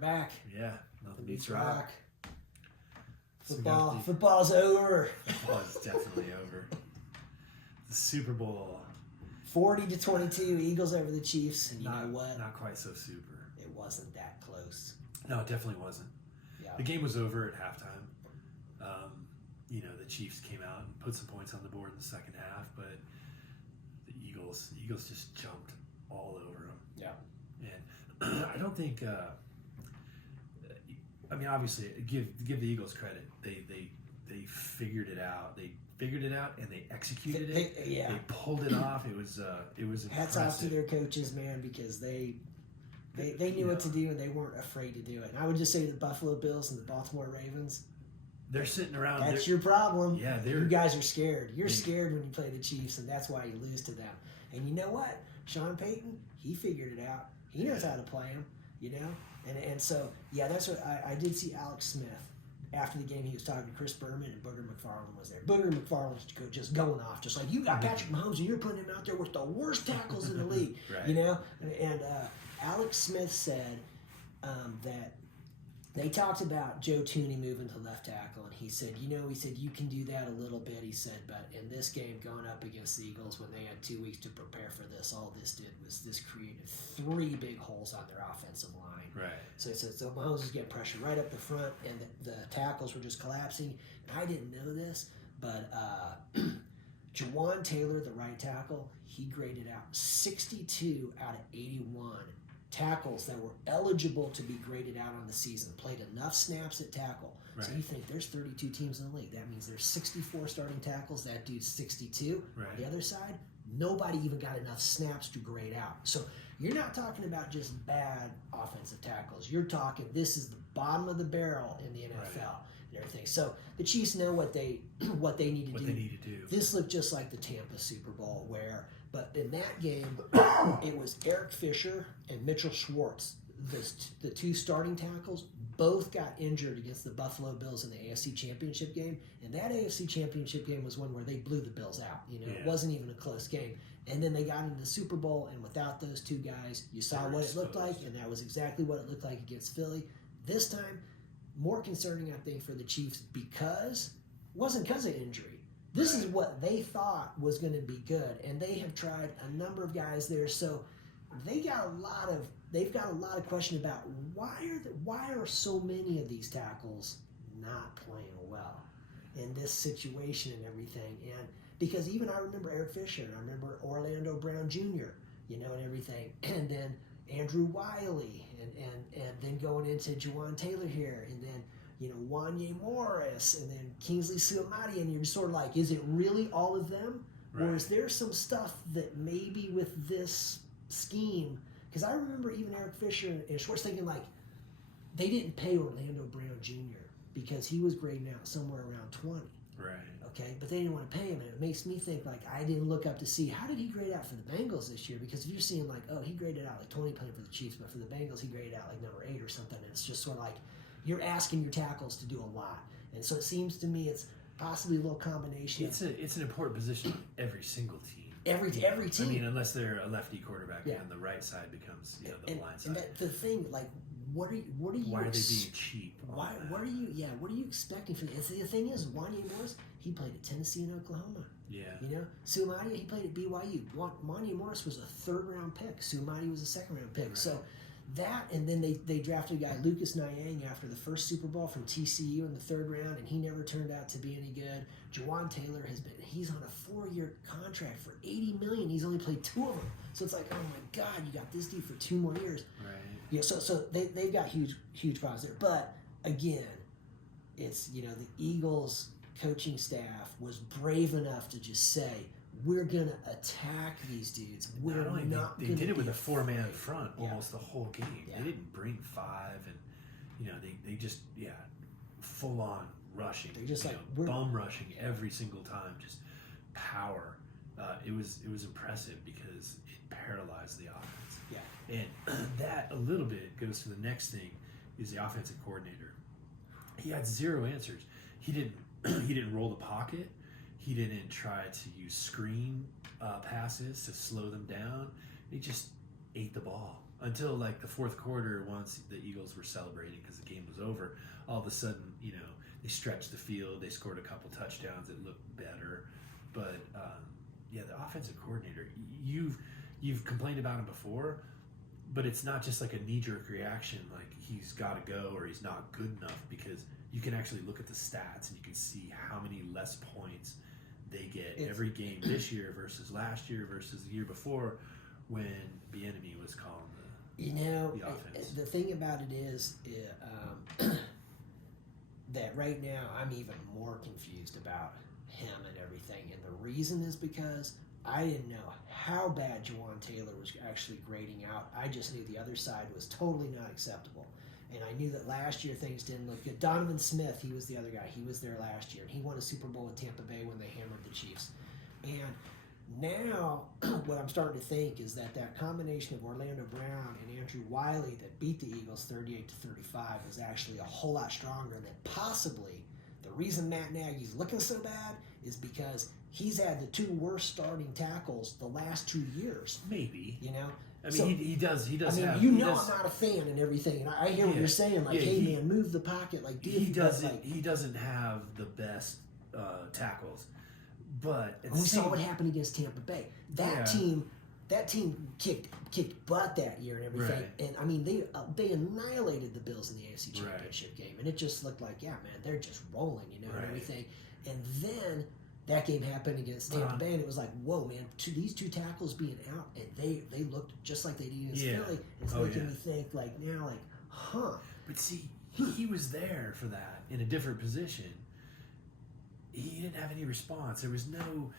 back. Yeah, nothing beats rock. Football's over. Football is definitely over. The Super Bowl. 40-22, Eagles over the Chiefs, and you know what? Not quite so super. It wasn't that close. No, it definitely wasn't. Yeah. The game was over at halftime. The Chiefs came out and put some points on the board in the second half, but the Eagles just jumped all over them. Yeah. And I don't think. Obviously, give the Eagles credit. They figured it out. They figured it out and they executed it. They pulled it off. It was impressive. Hats off to their coaches, man, because they knew what to do and they weren't afraid to do it. And I would just say to the Buffalo Bills and the Baltimore Ravens, they're sitting around. That's your problem. Yeah, you guys are scared. You're scared when you play the Chiefs, and that's why you lose to them. And you know what? Sean Payton, he figured it out. He knows how to play them, And so, that's what I did see Alex Smith. After the game, he was talking to Chris Berman, and Booger McFarland was there. Booger McFarland was just going off, just like, you got Patrick Mahomes, and you're putting him out there with the worst tackles in the league, right. And Alex Smith said that they talked about Joe Thuney moving to left tackle, and he said, you can do that a little bit, he said, but in this game going up against the Eagles when they had 2 weeks to prepare for this, all this did was this created 3 big holes on their offensive line. Right. So Mahomes was getting pressure right up the front, and the tackles were just collapsing. And I didn't know this, but Jawan Taylor, the right tackle, he graded out 62 out of 81 tackles that were eligible to be graded out on the season. Played enough snaps at tackle. Right. So you think there's 32 teams in the league. That means there's 64 starting tackles. That dude's 62. Right. On the other side, nobody even got enough snaps to grade out. So you're not talking about just bad offensive tackles. You're talking this is the bottom of the barrel in the NFL and everything. So the Chiefs know what they need to do. This looked just like the Tampa Super Bowl but in that game, it was Eric Fisher and Mitchell Schwartz, the 2 starting tackles, both got injured against the Buffalo Bills in the AFC Championship game. And that AFC Championship game was one where they blew the Bills out. It wasn't even a close game. And then they got into the Super Bowl, and without those 2 guys, you saw what it looked like, and that was exactly what it looked like against Philly. This time, more concerning, I think, for the Chiefs because it wasn't because of injury. This is what they thought was going to be good, and they have tried a number of guys there. So they've got a lot of question about why are so many of these tackles not playing well in this situation and everything. And because even I remember Eric Fisher, and I remember Orlando Brown Jr., and everything, and then Andrew Wiley, and then going into Jawan Taylor here, and then Wanye Morris, and then Kingsley Suamadi, and you're sort of like, is it really all of them? Right. Or is there some stuff that maybe with this scheme, because I remember even Eric Fisher and Schwartz thinking like, they didn't pay Orlando Brown Jr. because he was grading out somewhere around 20. Right. Okay, but they didn't want to pay him, and it makes me think like I didn't look up to see how did he grade out for the Bengals this year, because if you're seeing like, oh, he graded out like 20 playing for the Chiefs, but for the Bengals he graded out like number 8 or something, and it's just sort of like you're asking your tackles to do a lot. And so it seems to me it's possibly a little combination. It's an important position on every single team. Every team. I mean, unless they're a lefty quarterback, and the right side becomes the blind side. And the thing, like, what are you? Why are they being cheap? What are you? Yeah, what are you expecting from? And the thing is, Wanye Morris, he played at Tennessee and Oklahoma. Yeah. Suamadi, he played at BYU. Wanye Morris was a 3rd round pick. Suamadi was a 2nd round pick. Right. So that, and then they drafted a guy, Lucas Nyang, after the first Super Bowl from TCU in the 3rd round, and he never turned out to be any good. Jawan Taylor he's on a 4-year contract for $80 million. He's only played 2 of them. So it's like, oh my God, you got this dude for 2 more years. Right. Yeah. So they've got huge problems there. But again, it's the Eagles coaching staff was brave enough to just say, we're gonna attack these dudes. We're not. They did it with a 4-man front Yeah. almost the whole game. Yeah. They didn't bring 5, and they just full on rushing. They're just bum rushing every single time, just power. It was impressive because it paralyzed the offense. Yeah. And that a little bit goes to the next thing is the offensive coordinator. He had 0 answers. He didn't roll the pocket. He didn't try to use screen passes to slow them down. He just ate the ball. until like the fourth quarter. Once the Eagles were celebrating because the game was over, all of a sudden, they stretched the field. They scored a couple touchdowns. It looked better, but the offensive coordinator, you've complained about him before, but it's not just like a knee-jerk reaction, like he's got to go or he's not good enough, because you can actually look at the stats and you can see how many less points they get every game this year versus last year versus the year before when Bieniemy was calling the offense. The thing about it is that right now I'm even more confused about him and everything, and the reason is because I didn't know how bad Jawan Taylor was actually grading out. I just knew the other side was totally not acceptable. And I knew that last year things didn't look good. Donovan Smith, he was the other guy. He was there last year, and he won a Super Bowl with Tampa Bay when they hammered the Chiefs. And now what I'm starting to think is that combination of Orlando Brown and Andrew Wiley that beat the Eagles 38-35 is actually a whole lot stronger, and that possibly the reason Matt Nagy's looking so bad is because he's had the two worst starting tackles the last 2 years. Maybe. I mean, So, he does. I'm not a fan and everything, and I hear what you're saying. Like, hey, man, move the pocket. Like, he doesn't. He doesn't have the best tackles, but we saw what happened against Tampa Bay. That team kicked butt that year and everything. Right. And I mean, they annihilated the Bills in the AFC Championship game, and it just looked like, yeah, man, they're just rolling, and everything. And then that game happened against Tampa Bay, and it was like, whoa, man, these two tackles being out, and they looked just like they did against Philly. It's making me think, like, now, like, huh. But see, he was there for that in a different position. He didn't have any response. There was no...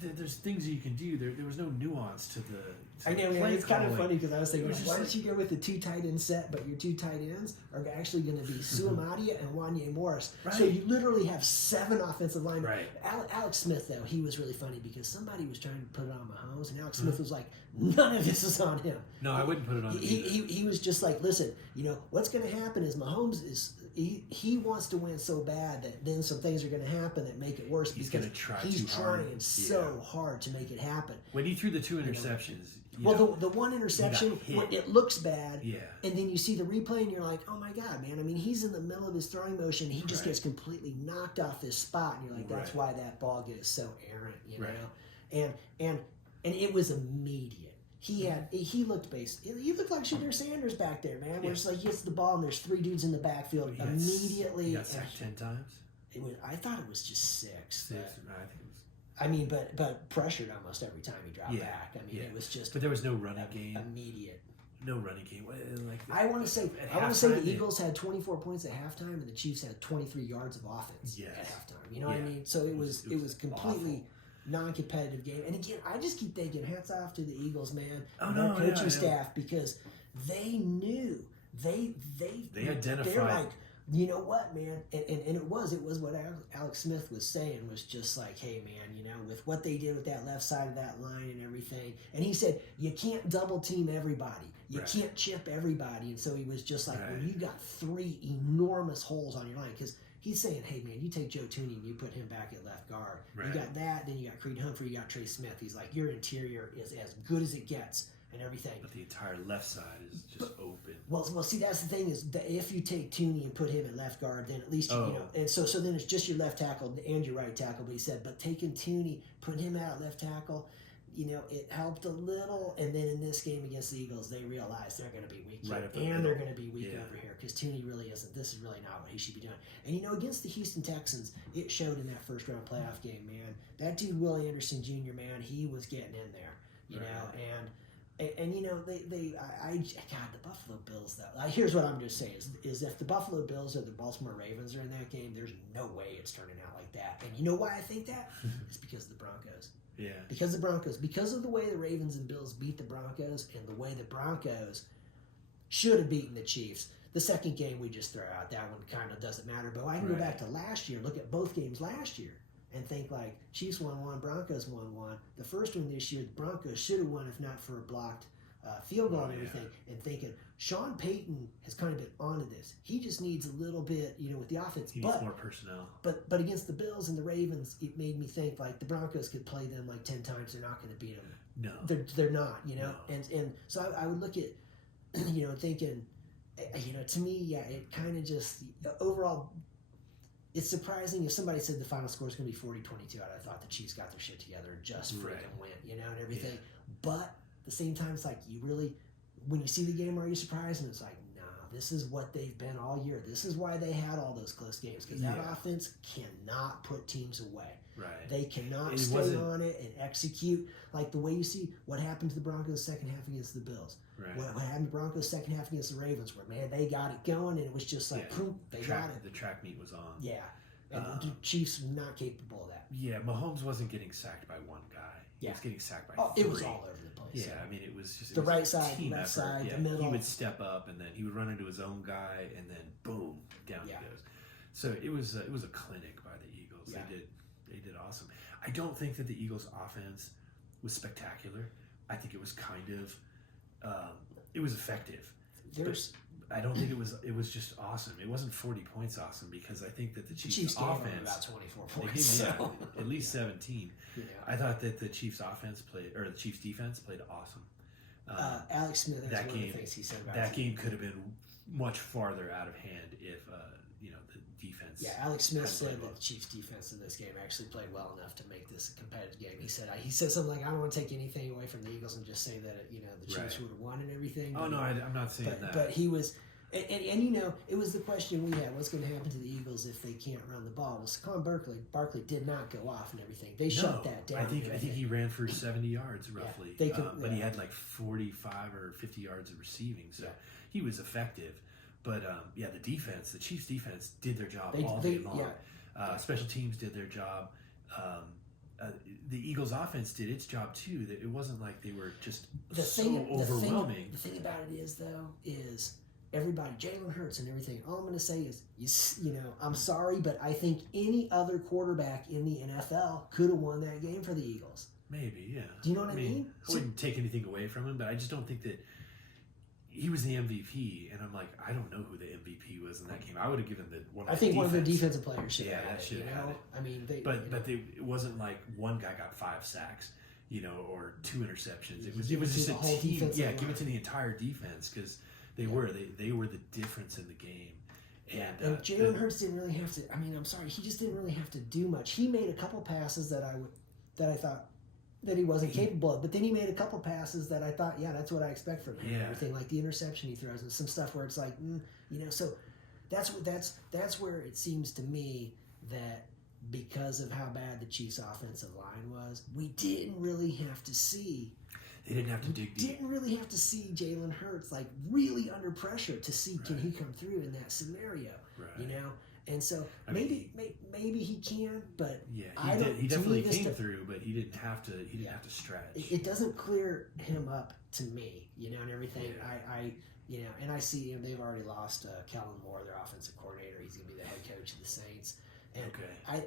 There's things that you can do. There was no nuance to the I know, man. It's kind of funny because I was thinking, was why don't you go with the two tight end set, but your two tight ends are actually going to be Suamadia and Wanye Morris. Right. So you literally have 7 offensive linemen. Right. Alex Smith, though, he was really funny because somebody was trying to put it on Mahomes, and Alex Smith was like, none of this is on him. No, I wouldn't put it on him either. He was just like, listen, what's going to happen is Mahomes is he wants to win so bad that then some things are going to happen that make it worse. He's going to try he's too hard. trying so hard to make it happen. When he threw the 2 interceptions, the one interception, it looks bad, yeah, and then you see the replay and you're like, oh my God, man. I mean, he's in the middle of his throwing motion. He just gets completely knocked off his spot, and you're like, that's why that ball gets so errant, know? And it was immediate. He looked he looked like Shedeur Sanders back there, man. Where it's like he hits the ball and there's 3 dudes in the backfield immediately. He got sacked 10 times. I thought it was just 6. I think it was. I mean, but pressured almost every time he dropped back. I mean, it was just. But there was no running game. Immediate. No running game. I want to say the Eagles had 24 points at halftime, and the Chiefs had 23 yards of offense at halftime. You know what I mean? So it was completely non-competitive game. And again, I just keep thinking, hats off to the Eagles, man, and their coaching staff, because they knew they identified. They're like, you know what, man? And it was what Alex Smith was saying, was just like, hey, man, with what they did with that left side of that line and everything. And he said, you can't double team everybody. You can't chip everybody. And so he was just like, when you got 3 enormous holes on your line, because he's saying, hey, man, you take Joe Tooney and you put him back at left guard. You got that, then you got Creed Humphrey, you got Trey Smith. He's like, your interior is as good as it gets. And everything. But the entire left side is just open. Well, see, that's the thing, is that if you take Tooney and put him at left guard, then at least and so then it's just your left tackle and your right tackle. But he said, but taking Tooney, putting him out at left tackle, it helped a little. And then in this game against the Eagles, they realized they're going to be weak here, they're going to be weak over here, because Tooney really isn't. This is really not what he should be doing. And against the Houston Texans, it showed in that first round playoff game, man. That dude Willie Anderson Jr., man, he was getting in there, you know, and God, the Buffalo Bills, though. Here's what I'm just saying, is if the Buffalo Bills or the Baltimore Ravens are in that game, there's no way it's turning out like that. And you know why I think that? It's because of the Broncos. Yeah. Because of the Broncos. Because of the way the Ravens and Bills beat the Broncos, and the way the Broncos should have beaten the Chiefs. The second game we just throw out, that one kind of doesn't matter. But I can go back to last year, look at both games last year, and think like, Chiefs won 1, Broncos won 1. The first one this year, the Broncos should have won if not for a blocked field goal and everything. And thinking, Sean Payton has kind of been onto this. He just needs a little bit, with the offense. He needs more personnel. But against the Bills and the Ravens, it made me think like the Broncos could play them like 10 times. They're not going to beat them. No. They're not, No. And so I would look at thinking, to me, yeah, it kind of just overall. It's surprising if somebody said the final score is going to be 40-22. I thought the Chiefs got their shit together and just freaking went, and everything. Yeah. But at the same time, it's like you really, when you see the game, are you surprised? And it's like, nah, this is what they've been all year. This is why they had all those close games, because that offense cannot put teams away. Right. They cannot stay on it and execute like the way you see what happened to the Broncos second half against the Bills. Right. What happened to the Broncos second half against the Ravens, where, man, they got it going, and it was just like, boom, they got it. The track meet was on. Yeah. And the Chiefs were not capable of that. Yeah, Mahomes wasn't getting sacked by one guy. He was getting sacked by three. It was all over the place. Yeah, I mean, it was just the right side, left effort. side, the middle. He would step up, and then he would run into his own guy, and then boom, down he goes. So it was a clinic by the Eagles. Yeah. They did awesome. I don't think that the Eagles' offense was spectacular. I think it was kind of it was effective. I don't think it was just awesome. It wasn't 40 points awesome, because I think that the Chiefs offense about 24 points. At least 17. Yeah. I thought that the Chiefs offense the Chiefs defense played awesome. Alex Smith, that's one of the things he said about that game could have been much farther out of hand if the defense. Yeah, Alex Smith said that the Chiefs defense in this game actually played well enough to make this a competitive game. He said something like, "I don't want to take anything away from the Eagles and just say that the Chiefs would have won and everything." Oh no, I'm not saying that. But he was, and it was the question we had: what's going to happen to the Eagles if they can't run the ball? Well, Saquon Barkley did not go off and everything. They shut that down. I think he ran for 70 yards roughly, but he had like 45 or 50 yards of receiving, so he was effective. But the defense, the Chiefs' defense, did their job all day long. Special teams did their job. The Eagles' offense did its job too. That it wasn't like they were just overwhelming. The thing about it is everybody, Jalen Hurts and everything. All I'm going to say is, I'm sorry, but I think any other quarterback in the NFL could have won that game for the Eagles. Maybe, yeah. Do you know what I mean? I wouldn't take anything away from him, but I just don't think that. He was the MVP, and I'm like, I don't know who the MVP was in that game. I would have given one of the defensive players should have had it. I mean, it wasn't like one guy got 5 sacks, or 2 interceptions. It was just a whole team. Yeah, give it to the entire defense, because they were the difference in the game. And Jalen Hurts didn't really have to. I mean, I'm sorry, he just didn't really have to do much. He made a couple passes that I thought that he wasn't capable of, but then he made a couple passes that I thought, that's what I expect from him. Everything like the interception he throws and some stuff where it's like, so that's where it seems to me that because of how bad the Chiefs' offensive line was, we didn't really have to see. They didn't have to dig deep. Didn't really have to see Jalen Hurts like really under pressure to see can he come through in that scenario, And so maybe he can, but he definitely came through, but he didn't have to. He didn't have to stretch. It doesn't clear him up to me, and everything. Yeah. And I see him. They've already lost Kellen Moore, their offensive coordinator. He's going to be the head coach of the Saints. And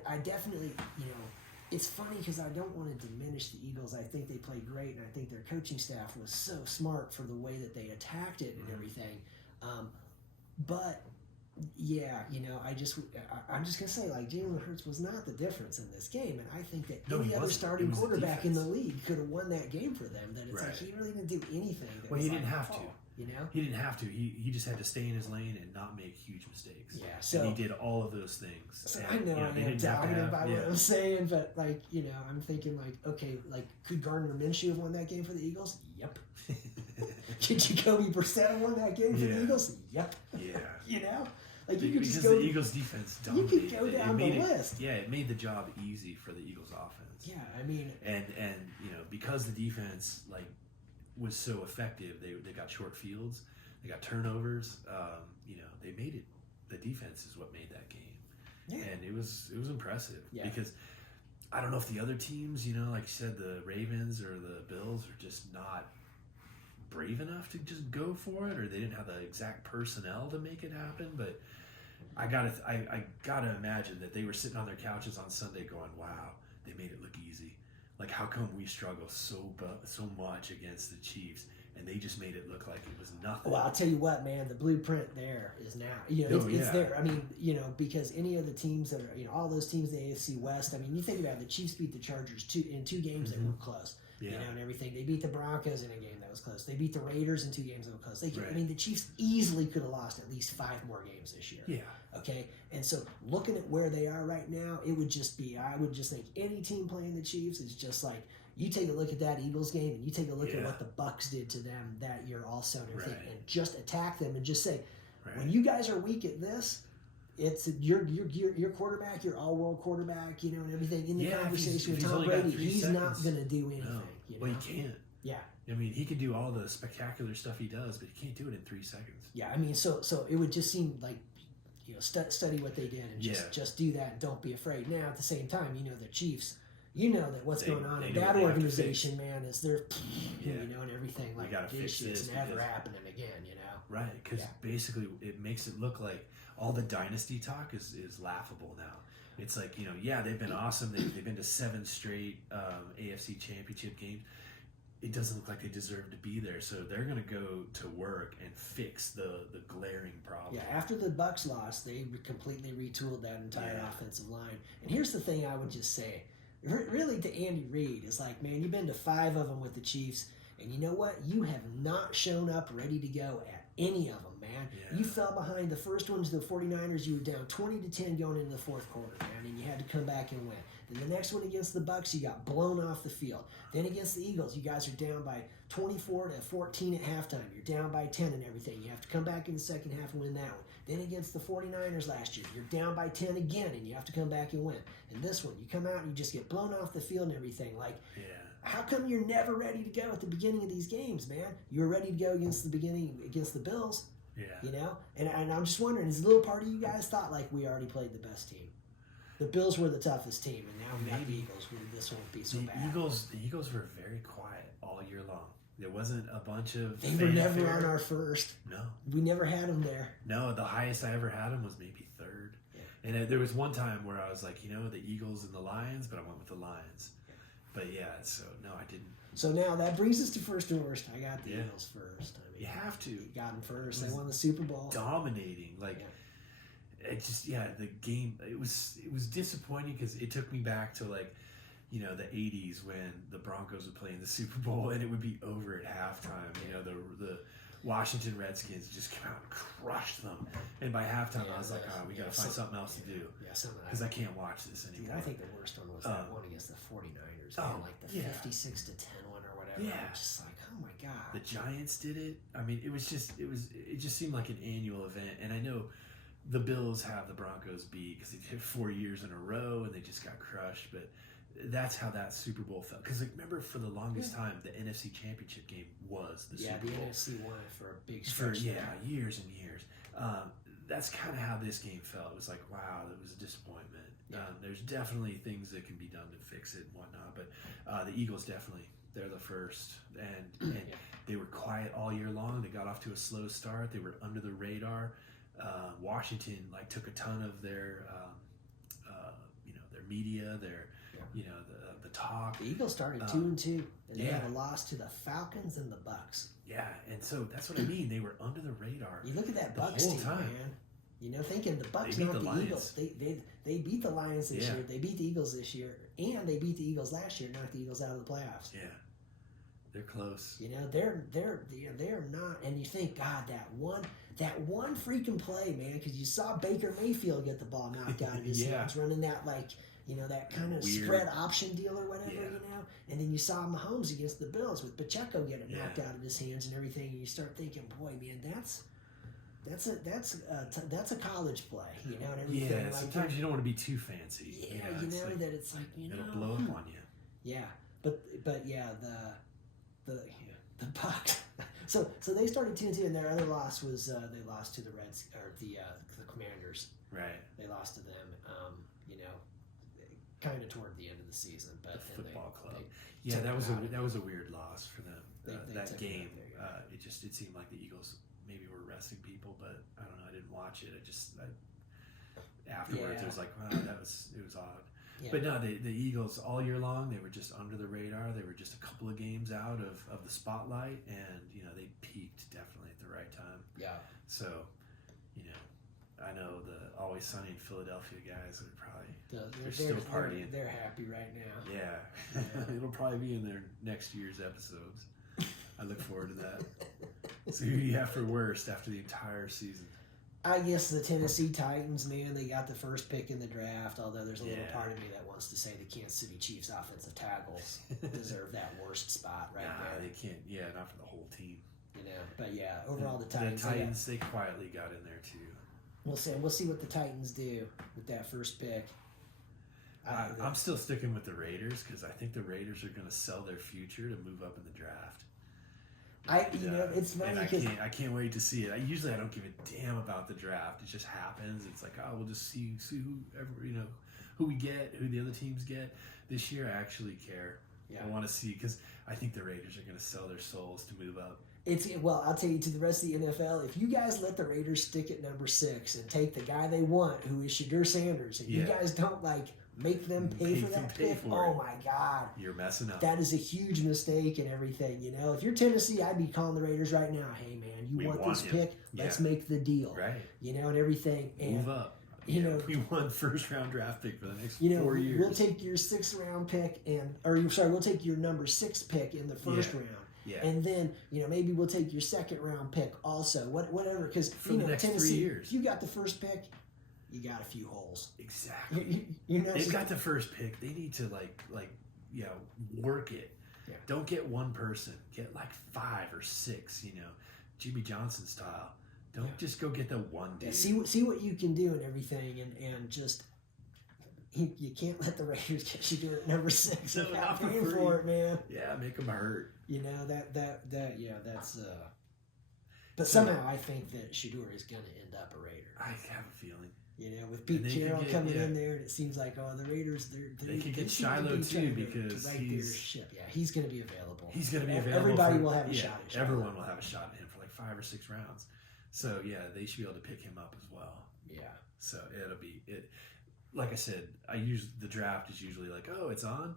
I definitely, it's funny because I don't want to diminish the Eagles. I think they played great, and I think their coaching staff was so smart for the way that they attacked it and everything. But I'm just gonna say, like, Jalen Hurts was not the difference in this game, and I think that any other starting quarterback in the league could have won that game for them. That it's like he really didn't do anything. He didn't have to. He didn't have to. He just had to stay in his lane and not make huge mistakes. Yeah, so and he did all of those things. So I know I'm talking about what I'm saying, but I'm thinking like, okay, like could Gardner Minshew have won that game for the Eagles? Yep. Could Jacoby Brissett have won that game for the Eagles? Yep. Yeah. Like you could just go. The Eagles' defense dominated. You could go down the list. Yeah, it made the job easy for the Eagles' offense. Yeah, I mean, and because the defense was so effective, they got short fields, they got turnovers. They made it. The defense is what made that game, and it was impressive because I don't know if the other teams, like you said, the Ravens or the Bills are just not brave enough to just go for it, or they didn't have the exact personnel to make it happen. But I gotta imagine that they were sitting on their couches on Sunday going, "Wow, they made it look easy. Like, how come we struggle so much against the Chiefs, and they just made it look like it was nothing?" Well, I'll tell you what, man, the blueprint there is now. It's there. I mean, because any of the teams that are, all those teams in the AFC West. I mean, you think about it, the Chiefs beat the Chargers in 2 games that were close. Yeah. You know, and everything. They beat the Broncos in a game that was close. They beat the Raiders in 2 games that were close. They could, Right. I mean, the Chiefs easily could have lost at least 5 more games this year. Yeah. Okay, and so looking at where they are right now, it would just be, I would just think any team playing the Chiefs is just like, you take a look at that Eagles game and you take a look at Yeah. what the Bucks did to them that year also and everything, Right. and just attack them and just say, Right. when you guys are weak at this, it's your quarterback, your all-world quarterback, you know, and everything in the Yeah, if conversation he's with Tom only got Brady, 3 he's not seconds. going to do anything. No. You know? Well, he can't. Yeah. I mean, he could do all the spectacular stuff he does, but he can't do it in 3 seconds. Yeah, I mean, so it would just seem like, you know, study what they did and just do that and don't be afraid. Now, at the same time, you know, the Chiefs, you know that what's going on they in know that what they have to organization, man, is they're, Yeah. you know, and everything like gotta this fix shit's this never because- happening again, you know? Right, because Yeah. basically it makes it look like all the dynasty talk is laughable now. It's like, you know, yeah, they've been awesome. They've been to 7 straight AFC championship games. It doesn't look like they deserve to be there, so they're going to go to work and fix the glaring problem. Yeah, after the Bucks lost, they completely retooled that entire Yeah. offensive line. And here's the thing I would just say, really to Andy Reid, is like, man, you've been to 5 of them with the Chiefs, and you know what? You have not shown up ready to go at any of them, man. Yeah. You fell behind the first one to the 49ers. You were down 20-10 going into the 4th quarter, man, and you had to come back and win. Then the next one against the Bucks, you got blown off the field. Then against the Eagles, you guys are down by 24-14 at halftime. You're down by 10 and everything. You have to come back in the second half and win that one. Then against the 49ers last year, you're down by 10 again, and you have to come back and win. And this one, you come out and you just get blown off the field and everything. Like, Yeah. how come you're never ready to go at the beginning of these games, man? You were ready to go against the Bills, Yeah. you know? And I'm just wondering, is a little part of you guys thought like we already played the best team? The Bills were the toughest team, and now we got the Eagles. This won't be so The bad. Eagles were very quiet all year long. There wasn't a bunch of They were never fanfare. on our first. No. We never had them there. No, the highest I ever had him was maybe 3rd. Yeah. And there was one time where I was like, you know, the Eagles and the Lions, but I went with the Lions. But yeah, so no, I didn't. So now that brings us to first and worst. I got the Yeah. Eagles first. I mean, You have to. got them first. It They was won the Super Bowl. Dominating. Like, it just, the game, it was disappointing because it took me back to, like, you know, the 80s when the Broncos would play in the Super Bowl and it would be over at halftime. You know, the Washington Redskins just came out and crushed them. And by halftime, I was like, we got to find something else to do Yeah, some of that. because I can't watch this Dude, anymore. I think the worst one was that one against the 49ers. Man, like the 56-10 one or whatever. Yeah. I'm just like, oh my God. The Giants did it. I mean, it just seemed like an annual event. And I know the Bills have the Broncos beat because they did it 4 years in a row and they just got crushed. But that's how that Super Bowl felt. Because, like, remember, for the longest time, the NFC Championship game was the Super Bowl. Yeah, the NFC won it for a big For stretch. years and years. That's kind of how this game felt. It was like, wow, that was a disappointment. Yeah. There's definitely things that can be done to fix it and whatnot, but the Eagles definitely, they're the first, and Yeah. they were quiet all year long. They got off to a slow start. They were under the radar. Washington took a ton of their their media, their the talk. The Eagles started 2-2, and they yeah. had a loss to the Falcons and the Bucks. Yeah, and so that's what I mean. They were under the radar. You look at that The Bucks whole team, time. man. You know, thinking the Bucks, They beat not the the Eagles. They beat the Lions this Yeah. year. They beat the Eagles this year, and they beat the Eagles last year. Knocked the Eagles out of the playoffs. Yeah, they're close. You know, they're not. And you think, God, that one freaking play, man, because you saw Baker Mayfield get the ball knocked out of his Yeah. hands, running that that kind of Weird. spread option deal or whatever, Yeah. you know. And then you saw Mahomes against the Bills with Pacheco getting knocked Yeah. out of his hands and everything. And you start thinking, boy, man, that's a college play, you know, and everything. Yeah, like sometimes that. you don't want to be too fancy. Yeah, it's you know like, that it's like it'll blow up on you. Yeah, but yeah, the Bucks. So they started 2-2, and their other loss was they lost to the the Commanders. Right. They lost to them, kind of toward the end of the season. But The then football club. they Yeah, took that was them out of that was a weird loss for them. They That took game, them out there, it seemed like the Eagles maybe were resting people, but I don't know. I didn't watch it. Afterwards, Yeah. it was like, wow, it was odd. Yeah. But no, the Eagles all year long, they were just under the radar. They were just a couple of games out of the spotlight, and they peaked definitely at the right time. Yeah. So, I know Always Sunny in Philadelphia guys are probably They're still partying. They're happy right now. Yeah. Yeah. It'll probably be in their next year's episodes. I look forward to that. So who do you have for worst after the entire season? I guess the Tennessee Titans, man, they got the first pick in the draft, although there's a little Yeah. part of me that wants to say the Kansas City Chiefs offensive tackles deserve that worst spot right Nah, there. they can't. Yeah, not for the whole team. You know, but yeah, overall the Titans. The Titans, they quietly got in there too. We'll see what the Titans do with that first pick. I'm still sticking with the Raiders because I think the Raiders are going to sell their future to move up in the draft. It's funny and because I can't wait to see it. I don't give a damn about the draft. It just happens. It's like, oh, we'll just see who we get, who the other teams get. This year, I actually care. Yeah. I want to see because I think the Raiders are going to sell their souls to move up. I'll tell you, to the rest of the NFL, if you guys let the Raiders stick at number 6 and take the guy they want, who is Shadur Sanders, and you guys don't make them pay for that pick, oh my God, you're messing up. That is a huge mistake and everything. You know, if you're Tennessee, I'd be calling the Raiders right now. Hey man, we want this pick? Let's make the deal. Right. You know, and everything. And, move up. You know, we want first round draft pick for the next 4 years. We'll take your 6th round pick we'll take your number 6 pick in the first round. Yeah. And then, maybe we'll take your 2nd round pick also. Whatever, because the next Tennessee, 3 years. If you got the first pick, you got a few holes. Exactly. They've got the first pick. They need to work it. Yeah. Don't get one person. Get 5 or 6. Jimmy Johnson style. Don't just go get the one dude. Yeah, see what you can do and everything, and just you can't let the Raiders get you to it number 6 No, without not for paying free. for it, man. Yeah, make them hurt. That's. But somehow I think that Shadur is going to end up a Raider. I have a feeling. With Pete Carroll coming in there, and it seems like the Raiders they could get Shiloh too because right their ship. Yeah, he's going to be available. He's going to be available. Everybody will have a shot at Shiloh. Everyone will have a shot at him for 5 or 6 rounds. So yeah, they should be able to pick him up as well. Yeah. So it'll be it. Like I said, the draft is usually it's on.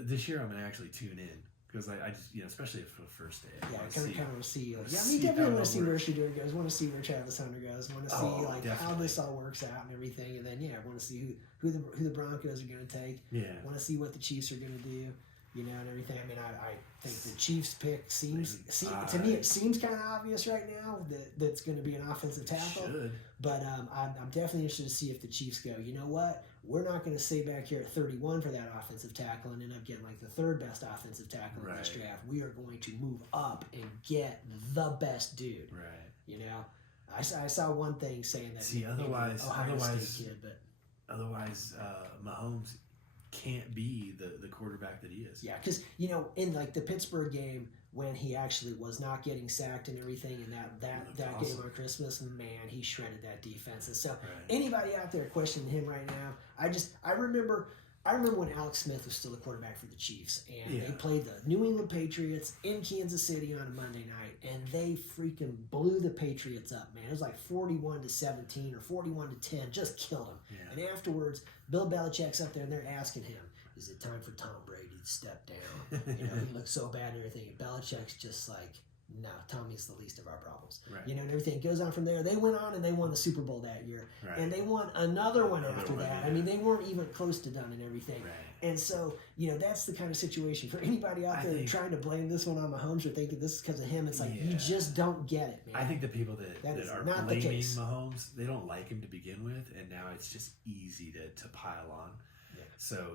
This year I'm gonna actually tune in because I just especially for the first day. Yeah, I kind of want to see. See definitely how want to see it where works. Shadur goes. Want to see where Travis Hunter goes. Want to see how definitely. this all works out and everything. And then I want to see who the Broncos are going to take. Yeah. Want to see what the Chiefs are going to do. And everything. I mean, I think the Chiefs pick seems to me it seems kind of obvious right now that's going to be an offensive tackle. Should. But I'm definitely interested to see if the Chiefs go, you know what? We're not going to stay back here at 31 for that offensive tackle and end up getting the 3rd best offensive tackle in this draft. We are going to move up and get the best dude. Right. I saw one thing saying that. See, otherwise, State kid, but Mahomes can't be the quarterback that he is. yeah, because in the Pittsburgh game when he actually was not getting sacked and everything, and that awesome. game on Christmas, man, he shredded that defense. And so anybody out there questioning him right now, I remember when Alex Smith was still the quarterback for the Chiefs, and they played the New England Patriots in Kansas City on a Monday night, and they freaking blew the Patriots up, man. It was 41-17 or 41-10, just killed them. Yeah. And afterwards, Bill Belichick's up there, and they're asking him, is it time for Tom Brady to step down? He looks so bad and everything. And Belichick's just no, Tommy's the least of our problems. Right. And everything goes on from there. They went on and they won the Super Bowl that year. Right. And they won another one after that. Yeah. I mean, they weren't even close to done and everything. Right. And so, that's the kind of situation for anybody out there trying to blame this one on Mahomes or thinking this is because of him. It's you just don't get it, man. I think the people that are not blaming Mahomes, they don't like him to begin with, and now it's just easy to pile on. Yeah. So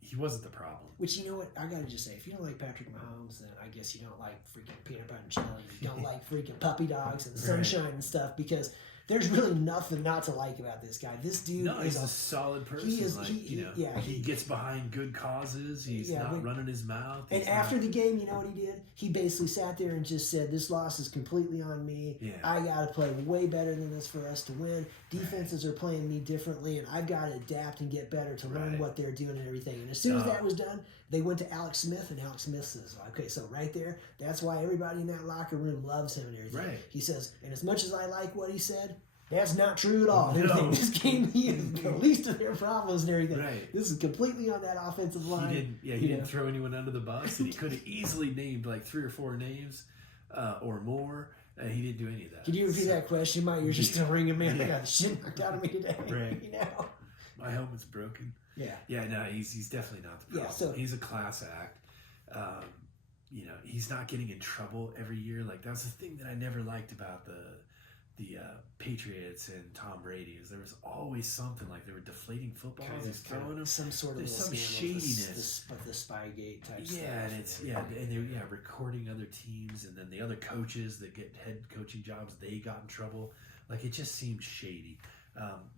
he wasn't the problem. Which, you know what, I gotta just say, if you don't like Patrick Mahomes, then I guess you don't like freaking peanut butter and jelly. You don't like freaking puppy dogs and sunshine and stuff, because there's really nothing not to like about this guy. This dude is a solid person. He gets behind good causes. He's not running his mouth. And after the game, you know what he did? He basically sat there and just said, this loss is completely on me. Yeah. I got to play way better than this for us to win. Defenses are playing me differently, and I've got to adapt and get better to learn what they're doing and everything. And as soon as that was done, they went to Alex Smith, and Alex Smith says, okay, so right there, that's why everybody in that locker room loves him and everything. Right. He says, and as much as I like what he said, that's not true at all. No. This game, he is the least of their problems and everything. Right. This is completely on that offensive line. He didn't throw anyone under the bus, and he could have easily named 3 or 4 names or more. He didn't do any of that. Could you repeat that question? My ears are still ringing, man. I Yeah. got the shit knocked out of me today. Right. You know? My helmet's broken. Yeah. Yeah, no, he's definitely not the problem. Yeah, so- he's a class act. You know, he's not getting in trouble every year. Like, that's the thing that I never liked about the Patriots and Tom Brady is there was always something like they were deflating footballs. He's throwing them. Some sort of There's some scandal, shadiness. the Spygate type stuff. Yeah, and it's and they're recording other teams, and then the other coaches that get head coaching jobs, they got in trouble. Like, it just seems shady.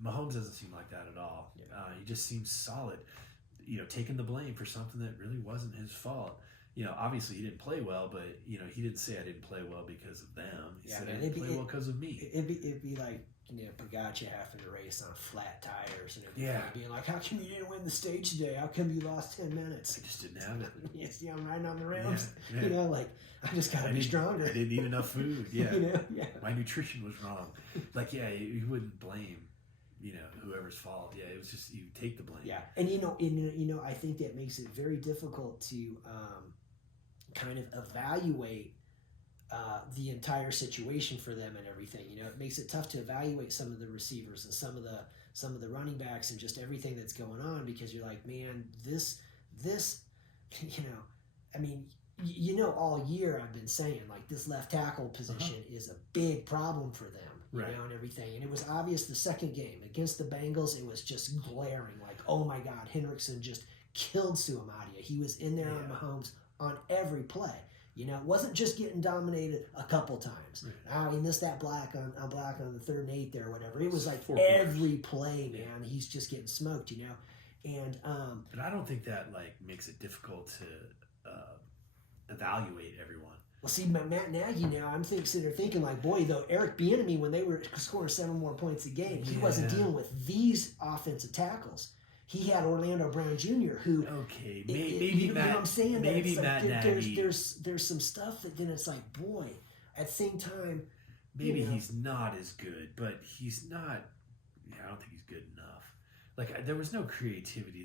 Mahomes doesn't seem like that at all. Yeah. He just seems solid. You know, taking the blame for something that really wasn't his fault. You know, obviously he didn't play well, but you know he didn't say I didn't play well because of them. He said I didn't play well because of me. It'd be like, you know, Pogacar having to race on flat tires and everything. Yeah. Being like, how come you didn't win the stage today? How come you lost 10 minutes? I just didn't have it. Yes, yeah, I'm riding on the rims. Yeah. You know, like, I just got to be stronger. I didn't eat enough food. Yeah. You know, yeah. My nutrition was wrong. Like, yeah, you wouldn't blame, you know, whoever's fault. Yeah, it was just you take the blame. Yeah, and you know, I think that makes it very difficult to kind of evaluate the entire situation for them and everything. You know, it makes it tough to evaluate some of the receivers and some of the running backs and just everything that's going on, because you're like, man, this, you know, I mean, you know, all year I've been saying like this left tackle position is a big problem for them. You Right. know, and everything. And it was obvious the second game against the Bengals, it was just glaring. Like, oh my God, Hendrickson just killed Suamadia. He was in there on Mahomes on every play. You know, it wasn't just getting dominated a couple times. Right. Oh, he missed that black on the 3rd and 8th there or whatever. It was like 4 every play, man. He's just getting smoked, you know. And But I don't think that like makes it difficult to evaluate everyone. well, see, Matt Nagy now, I'm sitting there thinking like, boy, though, Eric Bieniemy, when they were scoring 7 more points a game, he wasn't dealing with these offensive tackles. He had Orlando Brown Jr., who Okay, you maybe know Matt. what I'm saying? That Maybe it's like Matt Nagy. there's some stuff that then it's like, boy, at the same time, Maybe you know. he's not as good, but he's not. Yeah, I don't think he's good enough. Like, there was no creativity.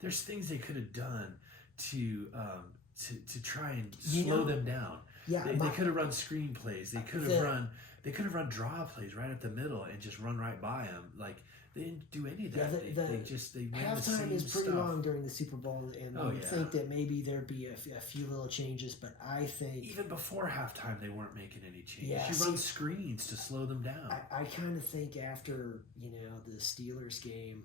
There's things they could have done to try and You slow know, them down. yeah, They could have run screen plays. They could have run draw plays right up the middle and just run right by him. Like, they didn't do any of that. Yeah, they ran the halftime same is pretty stuff. long during the Super Bowl, and Oh, I would yeah. think that maybe there'd be a few little changes, but I think Even before halftime, they weren't making any changes. Yeah, you see- run screens to slow them down. I kind of think after, you know, the Steelers game,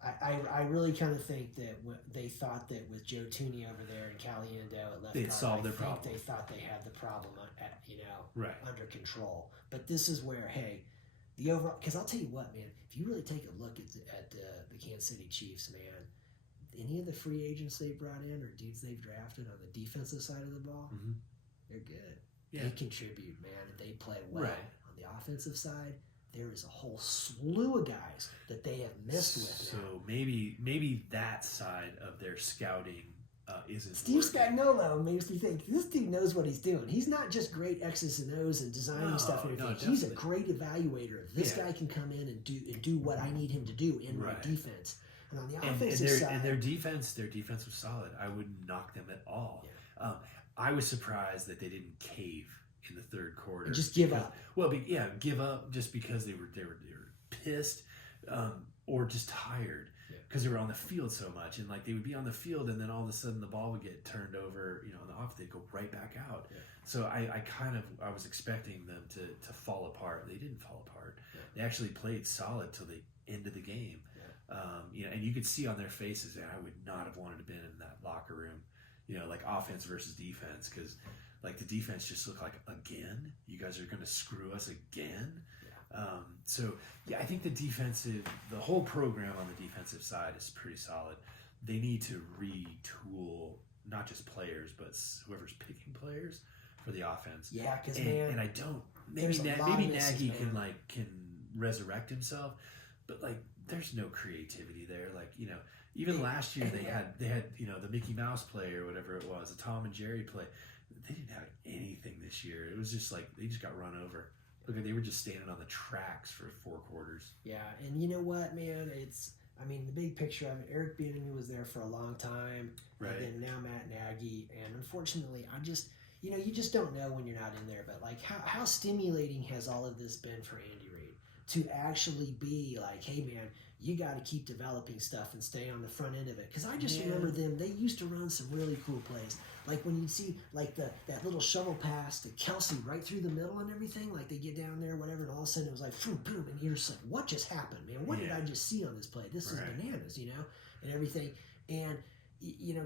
I really kind of think that they thought that with Joe Tooney over there and Caliendo at left They'd guard, solve their I think problem. they thought they had the problem Right. under control. But this is where, hey, the overall, because I'll tell you what, man, if you really take a look at the Kansas City Chiefs, man, any of the free agents they brought in or dudes they've drafted on the defensive side of the ball, Mhm. they're good. Yeah. They contribute, man, and they play well. Right. On the offensive side, there is a whole slew of guys that they have missed with now. So maybe that side of their scouting isn't Steve working. Spagnuolo makes me think this dude knows what he's doing. He's not just great X's and O's and designing No, stuff and no, everything. He's a definitely. great evaluator. This Yeah. guy can come in and do what I need him to do in my Right. defense. And on the And offensive side, their defense was solid. I wouldn't knock them at all. I was surprised that they didn't cave in the 3rd quarter. And just give because- up. Well, give up just because they were pissed or just tired because they were on the field so much, and like they would be on the field and then all of a sudden the ball would get turned over, you know, and off they'd go right back out. Yeah. So I was expecting them to fall apart. They didn't fall apart. Yeah. They actually played solid till the end of the game. You know, and you could see on their faces that I would not have wanted to been in that locker room, you know, like offense versus defense, because like the defense just looked like, again, you guys are going to screw us again. So yeah, I think the whole program on the defensive side is pretty solid. They need to retool not just players, but whoever's picking players for the offense. yeah, because And, man, and I don't there's maybe a lot of maybe misses, Nagy man. can resurrect himself, but like there's no creativity there. Like, you know, even last year they had you know the Mickey Mouse play or whatever it was, the Tom and Jerry play. They didn't have anything this year. It was just like they just got run over. Look, they were just standing on the tracks for 4 quarters. yeah, and you know what, man, I mean, the big picture of it, Eric Bieniemy was there for a long time, Right. and then now Matt Nagy, and unfortunately, you just don't know when you're not in there. But like, how stimulating has all of this been for Andy Reid to actually be like, hey man, you got to keep developing stuff and stay on the front end of it. Because I just remember them; they used to run some really cool plays. Like when you'd see like that little shovel pass to Kelsey right through the middle and everything. Like they get down there, whatever, and all of a sudden it was like, boom, boom, and you're just like, what just happened, man? What did I just see on this play? This is bananas, and everything. And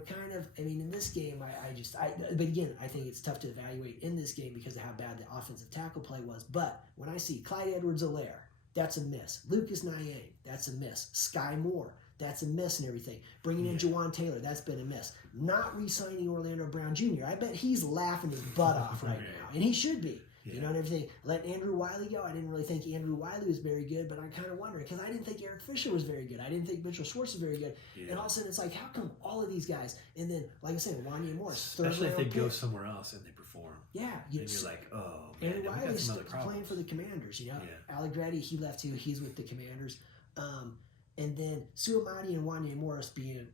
kind of, I mean, in this game, but again, I think it's tough to evaluate in this game because of how bad the offensive tackle play was. But when I see Clyde Edwards-Helaire, that's a miss. Lucas Niang, that's a miss. Sky Moore, that's a miss and everything. Bringing in Jawan Taylor, that's been a miss. Not re-signing Orlando Brown Jr., I bet he's laughing his butt off right now, and he should be. And everything. Let Andrew Wiley go. I didn't really think Andrew Wiley was very good, but I kind of wonder because I didn't think Eric Fisher was very good. I didn't think Mitchell Schwartz was very good. And all of a sudden, it's like, how come all of these guys? And then, like I said, Wanya Morris, especially if they go somewhere else and they perform. Yeah, and you're like, oh man, Andrew Wiley's playing for the Commanders. Allegretti, he left too. He's with the Commanders. And then Suamadi and Wanya Morris being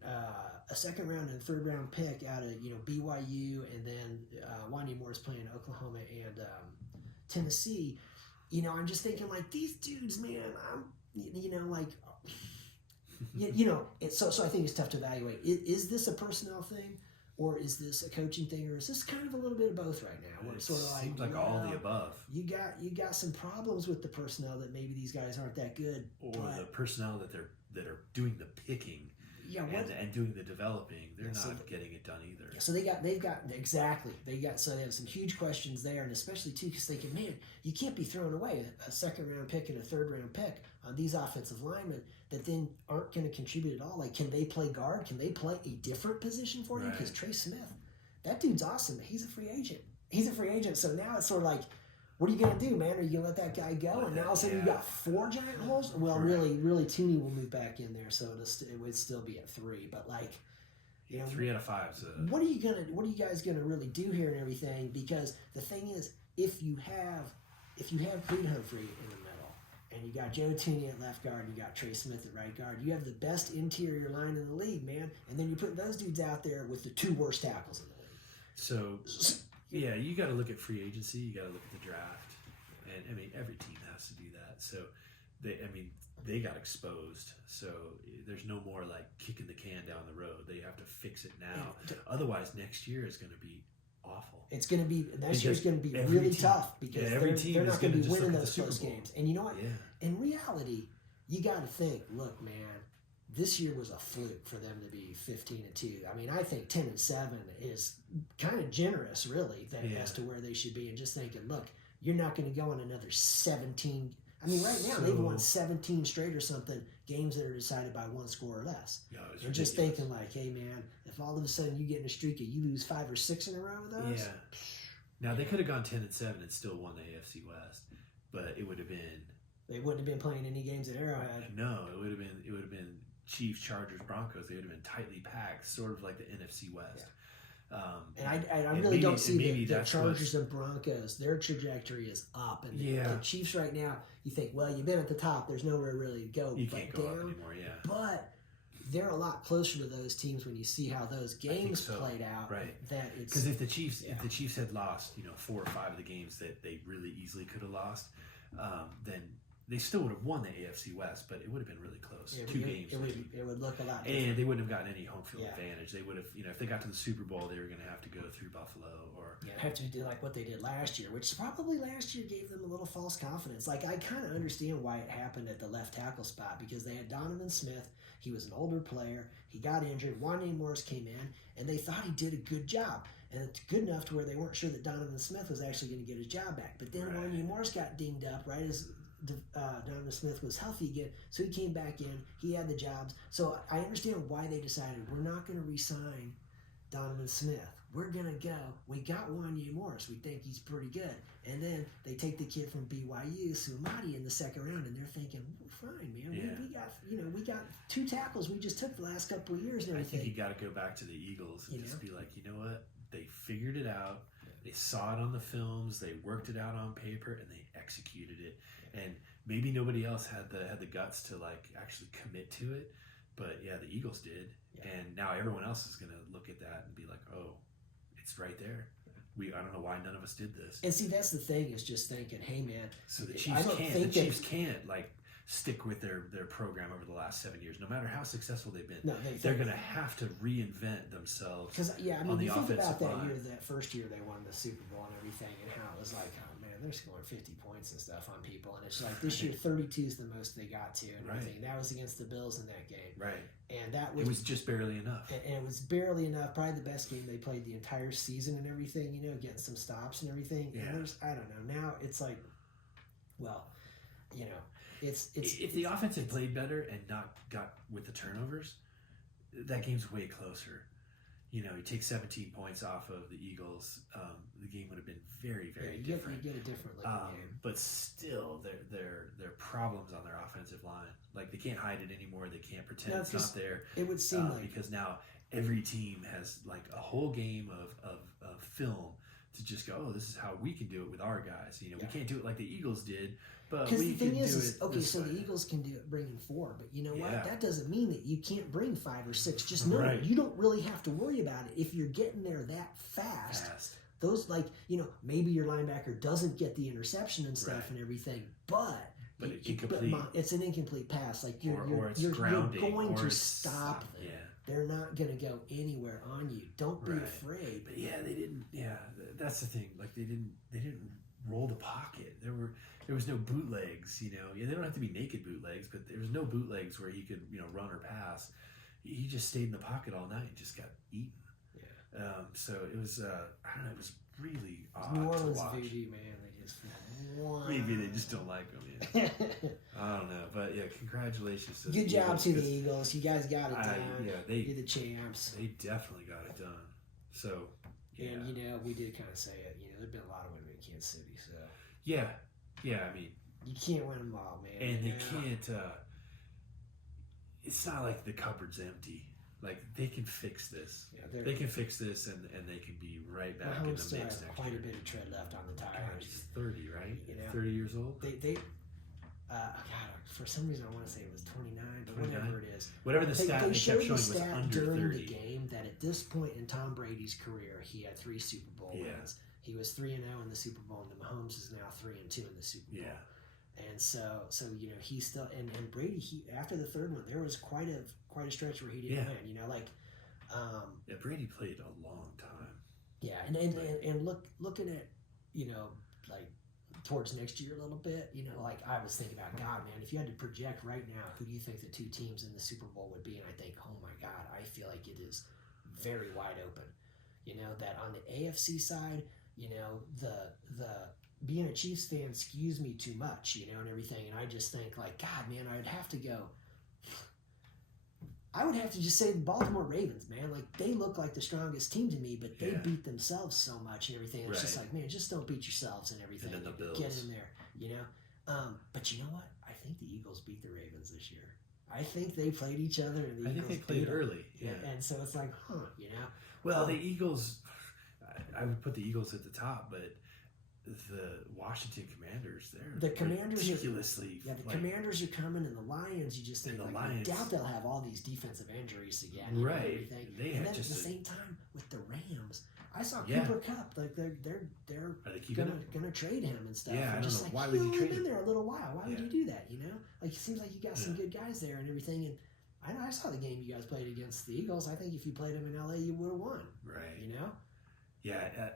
a second round and third round pick out of BYU, and then Wanya Morris playing Oklahoma and Tennessee. I'm just thinking like these dudes, man. So I think it's tough to evaluate. Is this a personnel thing, or is this a coaching thing, or is this kind of a little bit of both right now? Where it's sort of like seems like all the above. You got some problems with the personnel that maybe these guys aren't that good, or the personnel that are doing the picking. And doing the developing, they're not getting it done either. So they have some huge questions there, and especially too because thinking, man, you can't be throwing away a second round pick and a third round pick on these offensive linemen that then aren't going to contribute at all. Like, can they play guard? Can they play a different position for you? Because Trey Smith, that dude's awesome. He's a free agent. So now it's sort of like, what are you going to do, man? Are you going to let that guy go? And now all of a sudden you got 4 giant holes? Well, really, Tooney will move back in there, so it would still be at 3. But 3 out of 5. So. What are you guys gonna really do here and everything? Because the thing is, if you have Creed Humphrey in the middle, and you got Joe Tooney at left guard, and you got Trey Smith at right guard, you have the best interior line in the league, man. And then you put those dudes out there with the 2 worst tackles in the league. So. Yeah, you got to look at free agency. You got to look at the draft, and I mean every team has to do that. So they got exposed. So there's no more like kicking the can down the road. They have to fix it now. Otherwise, next year is going to be awful. It's going to be next year's going to be really tough because they're not going to be winning those close games. And you know what? Yeah. In reality, you got to think. Look, man. This year was a fluke for them to be 15-2. I mean, I think 10-7 is kind of generous, really, as to where they should be. And just thinking, look, you're not going to go on another 17. I mean, right now they've won 17 straight or something games that are decided by 1 score or less. Yeah, and just thinking like, hey man, if all of a sudden you get in a streak and you lose 5 or 6 in a row with those. Yeah. Now they could have gone 10-7 and still won the AFC West, but it would have been. They wouldn't have been playing any games at Arrowhead. No, it would have been. Chiefs, Chargers, Broncos, they would have been tightly packed, sort of like the NFC West. Yeah. I really don't see the Chargers and Broncos. Their trajectory is up. And the Chiefs right now, you think, well, you've been at the top. There's nowhere really to go. You can't go up anymore, But they're a lot closer to those teams when you see how those games played out. Right. Because if the Chiefs had lost, 4 or 5 of the games that they really easily could have lost, then they still would have won the AFC West, but it would have been really close. 2 games. It would look a lot different. And they wouldn't have gotten any home field advantage. They would have, if they got to the Super Bowl, they were going to have to go through Buffalo or... have to do like what they did last year, which probably last year gave them a little false confidence. Like, I kind of understand why it happened at the left tackle spot, because they had Donovan Smith. He was an older player. He got injured. Wanya Morris came in, and they thought he did a good job. And it's good enough to where they weren't sure that Donovan Smith was actually going to get his job back. But then Wanya Morris got dinged up right as... Donovan Smith was healthy again, so he came back in. He had the jobs. So I understand why they decided we're not going to re-sign Donovan Smith. We're going to go. We got Wanya Morris. We think he's pretty good. And then they take the kid from BYU, Suamadi, in the second round, and they're thinking, fine, man. We got 2 tackles we just took the last couple of years and everything. I think you got to go back to the Eagles and just be like, you know what? They figured it out. They saw it on the films. They worked it out on paper, and they executed it. And maybe nobody else had the guts to like actually commit to it, but the Eagles did. And now everyone else is going to look at that and be like, oh, it's right there. I don't know why none of us did this. And see, that's the thing, is just thinking, hey man, So the I Chiefs don't can't. think The that- Chiefs can't like stick with their program over the last 7 years, no matter how successful they've been. no, They're going to have to reinvent themselves. because I mean, on the you think about offensive that line. year, that first year they won the Super Bowl and everything, and how it was like, oh man, they're scoring 50 points and stuff on people, and it's like this year 32 is the most they got to, and Right. everything. That was against the Bills in that game, Right. and that It was just barely enough. and it was barely enough. Probably the best game they played the entire season and everything. Getting some stops and everything. Yeah. And I don't know. Now it's like, well, it's If the offense had played better and not got with the turnovers, that game's way closer. You take 17 points off of the Eagles, the game would have been very, very different. You get a different looking game. But still, their problems on their offensive line. Like, they can't hide it anymore. They can't pretend No, it's not there. It would seem like because now every team has like a whole game of film to just go, oh, this is how we can do it with our guys. We can't do it like the Eagles did, but because we the thing can do is it. okay. this So way. the Eagles can do it, bring in 4, but you know what? Yeah. That doesn't mean that you can't bring 5 or 6. Just know Right. you don't really have to worry about it if you're getting there that fast. Those maybe your linebacker doesn't get the interception and stuff Right. and everything, but incomplete. it's an incomplete pass. Like or it's you're grounding, going or to it's stop them. Yeah. They're not going to go anywhere on you. Don't be Right. afraid. But yeah, they didn't. Yeah, that's the thing. Like they didn't roll the pocket. There was no bootlegs. Yeah, they don't have to be naked bootlegs, but there was no bootlegs where he could run or pass. He just stayed in the pocket all night and just got eaten. Yeah. So it was. I don't know. It was really odd New to Orleans watch. voodoo, man. They just Maybe they just don't like him. Yeah. I don't know, but yeah, congratulations to Good the job Eagles, to the 'cause Eagles. You guys got it done. yeah, You're the champs. they definitely got it done. So yeah, And we did kind of say it. There've been a lot of women in Kansas City, so yeah. I mean, you can't win them all, man. and they can't. It's not like the cupboard's empty. Like they can fix this. Yeah, They can fix this, and they can be right back in Mahomes the still mix has next quite year. a bit of tread left on the God, tires. he's 30, right? You know. 30 years old. They God, for some reason I want to say it was 29, but 29? whatever it is. Whatever the stat They they showed kept the showing was stat under during 30. the game that at this point in Tom Brady's career, he had 3 Super Bowl Yeah. wins. He was 3-0 in the Super Bowl, and Mahomes is now 3-2 in the Super Bowl. Yeah. And so he's still and Brady. After the third one, there was quite a stretch where he didn't Yeah. win. Yeah, Brady played a long time. Yeah, and looking at like towards next year a little bit. Like I was thinking about, God, man, if you had to project right now, who do you think the 2 teams in the Super Bowl would be? And I think, oh my God, I feel like it is very wide open. That on the AFC side, the being a Chiefs fan skews me too much, and everything. And I just think like, God, man, I would have to just say the Baltimore Ravens, man. Like they look like the strongest team to me, but they Yeah. beat themselves so much and everything. It's just Right. like, man, just don't beat yourselves and everything. And then the Bills. Get in there, But you know what? I think the Eagles beat the Ravens this year. I think they played each other, and the I think Eagles they played beat them. early. Yeah. And so it's like, Well, Um, the Eagles, I would put the Eagles at the top, but the Washington Commanders, The Commanders are- ridiculously. Yeah, the Commanders are coming, and the Lions. You just think, And the like, I Lions- doubt they'll have all these defensive injuries again. And Right. everything. They and had then just at the a- same time with the Rams, I saw Yeah. Cooper Kupp. Like they're Are they keeping gonna trade him and stuff. Yeah, and I don't just know. like, Why he would he only trade been him? there a little while. Why would Yeah. you do that? Like it seems like you got some Yeah. good guys there and everything. And I know I saw the game you guys played against the Eagles. I think if you played them in LA, you would have won. Right. Yeah,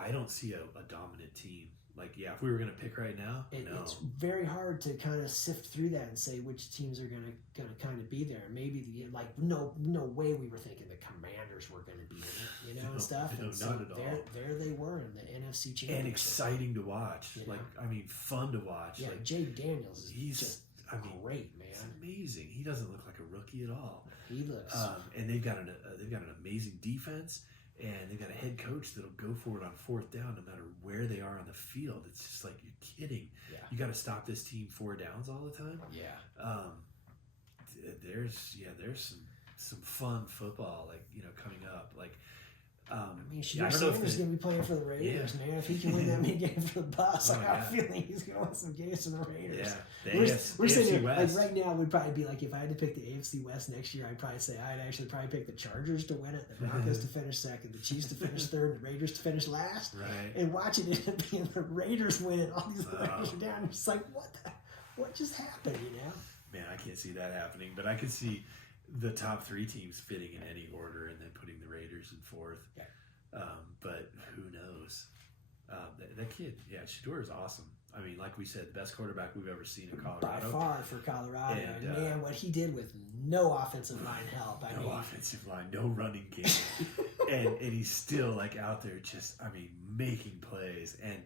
I don't see a dominant team. Like, yeah, if we were going to pick right now, no. It's very hard to kind of sift through that and say which teams are gonna kind of be there. Maybe no way we were thinking the Commanders were gonna be in it, No, and stuff. no, And so not at all. there they were in the NFC Championship. And exciting to watch. You Like, know? I mean, fun to watch. Yeah, Like, Jay Daniels is he's just great, It's man. amazing. He doesn't look like a rookie at all. He looks. And they've got an amazing defense, and they've got a head coach that'll go for it on 4th down no matter where they are on the field. It's just like, you're kidding. Yeah. You got to stop this team 4 downs all the time. Yeah. There's some fun football coming up. Like I mean, I Shedeur don't know if Sanders is going to be playing for the Raiders, man. If he can win that many games for the Buffs, I got a feeling he's going to win some games for the Raiders. Yeah, We're sitting here, West. like right now, would probably be like if I had to pick the AFC West next year, I'd probably say I'd actually probably pick the Chargers to win it, the Broncos to finish second, the Chiefs to finish third, and the Raiders to finish last. Right. And watching it end up being the Raiders winning, all these Raiders are down. It's just like, what just happened, you know? Man, I can't see that happening, but I could see the top 3 teams fitting in any order and then putting the Raiders in 4th. Yeah. But who knows? That kid, Shedeur is awesome. I mean, like we said, the best quarterback we've ever seen in Colorado. By far for Colorado. And, And man, what he did with no offensive line help. I mean, offensive line, no running game. and he's still like out there just, I mean, making plays and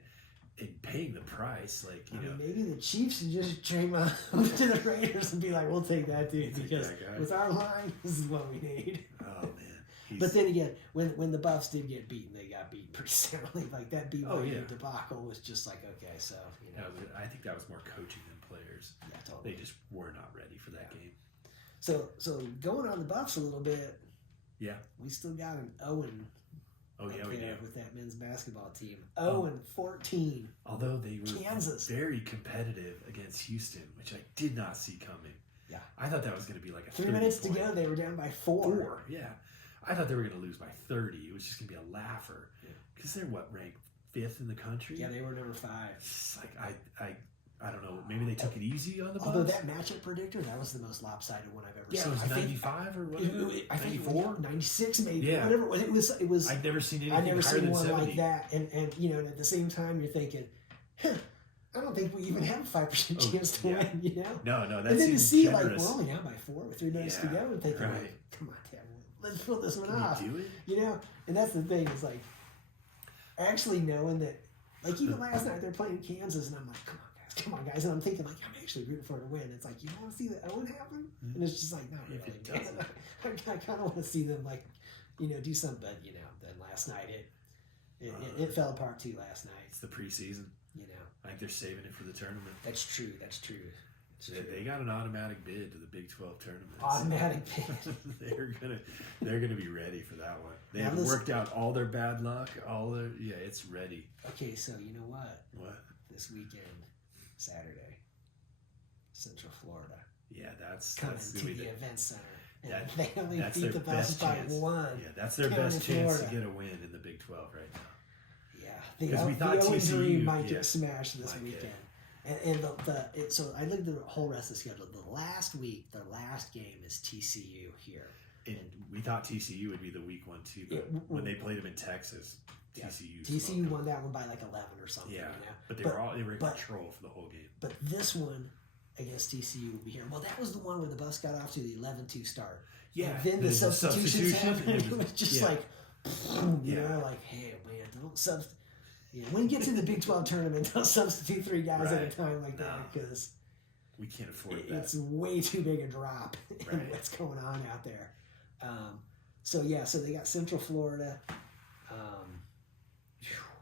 paying the price. Like, you know. Maybe the Chiefs should just trade him to the Raiders and be like, we'll take that dude because with our line, this is what we need. Oh, man. But then again, when the Buffs did get beaten, they got beaten pretty soundly. Like that BYU debacle was just like, okay, so you know. I think that was more coaching than players. Yeah, totally. They just were not ready for that game. So going on the Buffs a little bit. Yeah. We still got an Owen. We do. With that men's basketball team. 0-14. Although they were Kansas. very competitive against Houston, which I did not see coming. Yeah. I thought that was going to be like a 3 minutes to go, they were down by 4. Yeah. I thought they were going to lose by 30. It was just going to be a laugher. Because they're ranked 5th in the country? Yeah, they were number 5. It's like, I don't know. Maybe they took it easy on the Bucks. Although that matchup predictor, that was the most lopsided one I've ever seen. Yeah, it was 95 or whatever. I think 94? 96 maybe. Yeah. Whatever it was. I'd never seen anything I'd never higher seen than one 70. like that. And you know, and at the same time, you're thinking, I don't think we even have a 5% chance to win. You know. No, that's and then you see generous. like we're only down by 4 with 3 minutes to go, and thinking, like, come on, Tim, let's pull this one off. Can we do it? You know, and that's the thing is like actually knowing that, like even last night they're playing Kansas, and I'm like, come on, guys, and I'm thinking like I'm actually rooting for it to win. It's like you don't want to see the Owen happen, and it's just like not really. I kind of want to see them like, you know, do something. But you know, then last night it fell apart too. Last night it's the preseason. You know, I think they're saving it for the tournament. That's true. They got an automatic bid to the Big 12 tournament. Automatic bid. they're gonna be ready for that one. They now have worked out all their bad luck. It's ready. Okay, so you know what? What? This weekend, Saturday, Central Florida. Yeah, that's coming that's to the event center. And they only that's beat their the Buffs best by chance. 1. Yeah, that's their best chance to get a win in the Big 12 right now. Yeah, we thought the Owen TCU dream might get smashed this weekend. It. And so I looked at the whole rest of the schedule. The last week, the last game is TCU here. And we thought TCU would be the week 1 too, but when they played them in Texas, TCU won that one by like 11 or something. Yeah, you know? but they were in control for the whole game. But this one against TCU will be here. Well, that was the one where the Buffs got off to the 11-2 start. Yeah, and then the substitutions happened. It was just like, you know, like, hey man, don't substitute. Yeah, when you get to the Big 12 tournament, don't substitute 3 guys at a time like that because we can't afford that. It's way too big a drop in what's going on out there. So they got Central Florida.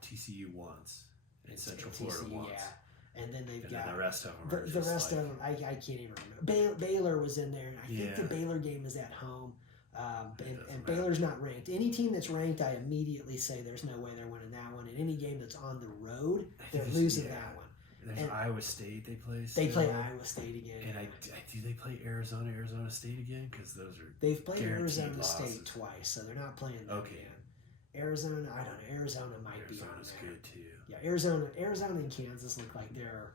TCU wants and Central TCU, Florida wants. Yeah. And then they've got the rest of them. The rest of them, I can't even remember. Baylor was in there, and I think the Baylor game is at home. And Baylor's not ranked. Any team that's ranked, I immediately say there's no way they're winning that one. And any game that's on the road, they're losing that one. There's Iowa State they play. They play Iowa State again. And do they play Arizona State again? Because those are they've played Arizona losses. State twice, so they're not playing them again. Arizona, I don't know. Arizona might be on Arizona's there. good too. Yeah, Arizona and Kansas look like they're.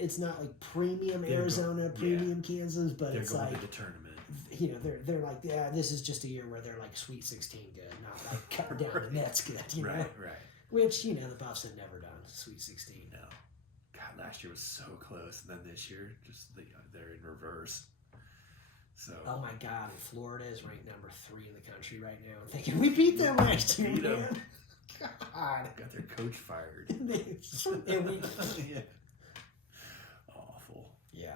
It's not like premium Arizona, premium Kansas, but they're it's going like to the tournament. You know, they're like, this is just a year where they're like Sweet 16 good, not like cut down the nets good. You know? Right. Which the Buffs had never done Sweet 16. No, God, last year was so close, and then this year, just they're in reverse. So. Oh my God! And Florida is ranked number 3 in the country right now. I'm thinking we beat them last year, man. God, got their coach fired. Awful. Yeah.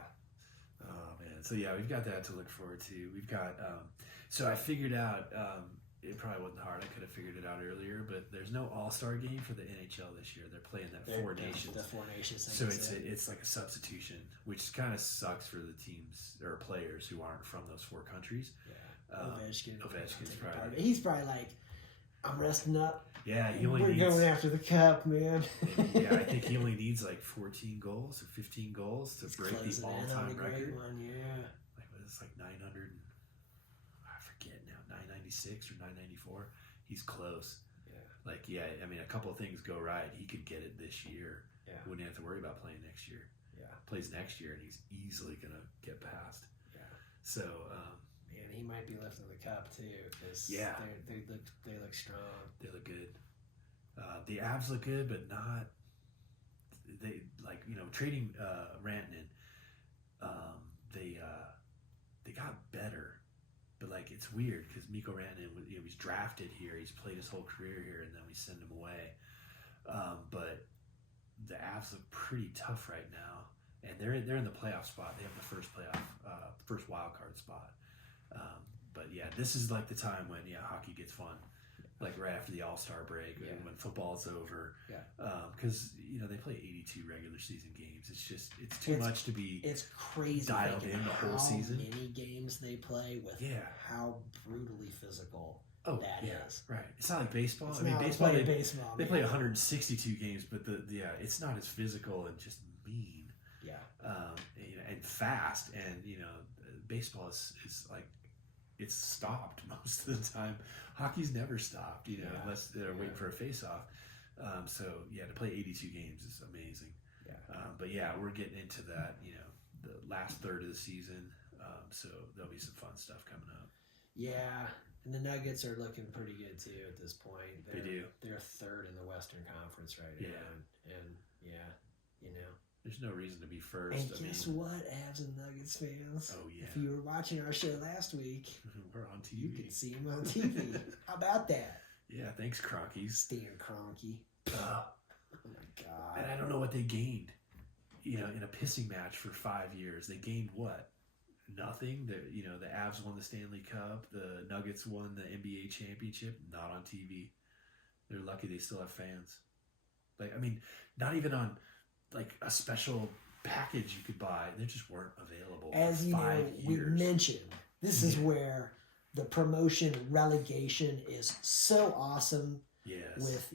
Oh man. So we've got that to look forward to. We've got. So I figured out. It probably wasn't hard. I could have figured it out earlier, but there's no All-Star game for the NHL this year. They're playing Four Nations. The Four Nations. So it's like a substitution, which kind of sucks for the teams or players who aren't from those 4 countries. Yeah. Ovechkin's Ovechkin's probably. probably. He's probably like, I'm resting up. Yeah, he only We're needs. going after the cup, man. Yeah, I think he only needs like 14 goals or 15 goals to He's break the closing in on all-time the great record. one, yeah. Like it's like 900. I forget now, 996 or 994. He's close. Yeah. Like I mean, a couple of things go right. He could get it this year. Yeah. Wouldn't have to worry about playing next year. Yeah. Plays next year, and he's easily gonna get past. Yeah. So. Man, he might be lifting the cup too, because Yeah. they look strong. They look good. The Avs look good, but not. They trading Rantanen. They got better, but like it's weird because Mikko Rantanen, he's drafted here. He's played his whole career here, and then we send him away. But the Avs look pretty tough right now, and they're in the playoff spot. They have the first wild card spot. But yeah, this is like the time when hockey gets fun, like right after the All-Star break, when football's over. Yeah. Because they play 82 regular season games. It's too much to be. It's crazy dialed thinking in the whole season. How many games they play with how brutally physical that is. Right. It's not like baseball. It's I mean, not baseball. like baseball. They play 162 games, but it's not as physical and just mean. Yeah. And fast, and baseball is like. It's stopped most of the time. Hockey's never stopped, unless they're waiting for a face-off. So to play 82 games is amazing. Yeah. But we're getting into that, the last third of the season. So there'll be some fun stuff coming up. Yeah. And the Nuggets are looking pretty good too at this point. They do. They're third in the Western Conference right now. And there's no reason to be first. And guess what, Avs and Nuggets fans? Oh, yeah. If you were watching our show last week, we're on TV. You could see him on TV. How about that? Yeah, thanks, Cronkies. Stan Kroenke. Oh, my God. And I don't know what they gained. In a pissing match for 5 years, they gained what? Nothing. The Avs won the Stanley Cup. The Nuggets won the NBA championship. Not on TV. They're lucky they still have fans. Not even on like a special package you could buy. They just weren't available. As you know, we mentioned, this is where the promotion relegation is so awesome. Yes. With